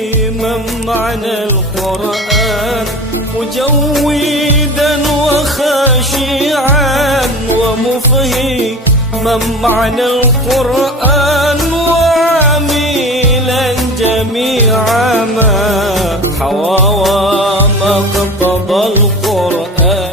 مفهما معنى القرآن مجودا وخاشعا ومفهما معنى القرآن وعاملا جميعا ما حوى وما اقتضى القرآن.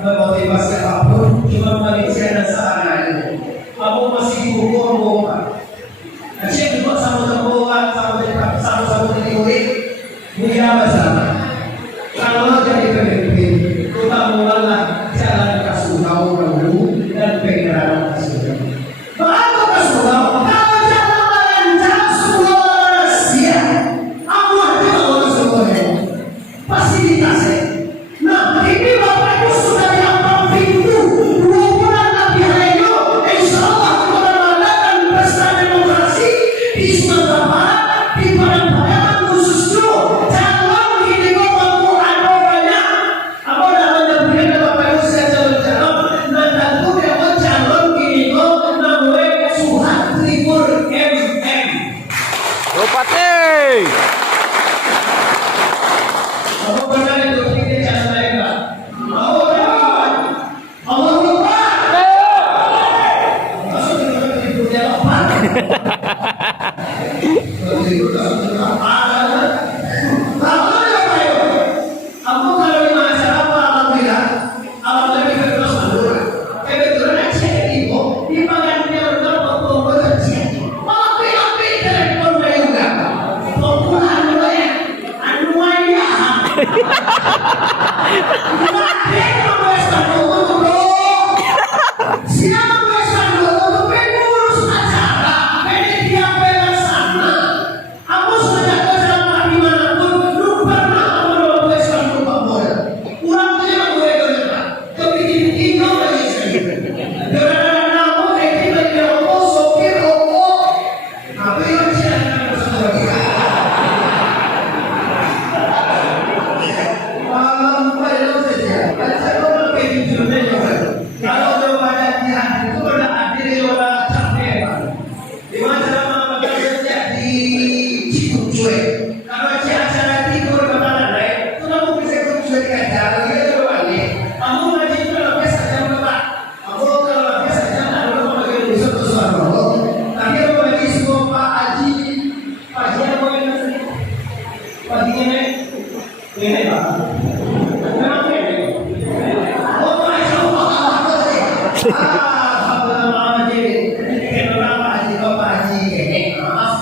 Memotivasi apapun, cuma manusia dan seadanya. Kamu masih bohong-bohongan. Asyik juga sama-sama sama-sama diulik, mulia bersama. Kalau jadi pemimpin, kita mulailah jalan kasurau dahulu dan pengenalan kasurau. Apa kasurau? Kalau jalan lancar semua siap. Aku ada orang semuanya. Fasilitasnya. Nah, ini Bapak Ibu sudah diampang pintu 2 bulan lebih lalu. Insya Allah kita mengadakan pesta demokrasi di Sumatera Barat, di Padang Pariaman khususnya. Calon ini kok mampu ada banyak. Apa namanya berikan Bapak Ibu saya calon-calon. Nah, tentu dia mau calon ini kok namanya Suhatri M.Arif. Bupati. Apa benar itu kita jangan mereka? Allah lupa. Masuk di dunia lepas. Aku kalau di masyarakat alhamdulillah, alhamdulillah terus madura. Kebetulan aja ibu di bagiannya udah potong kecil. Api telepon juga. Pokoknya anu ya. Maaf.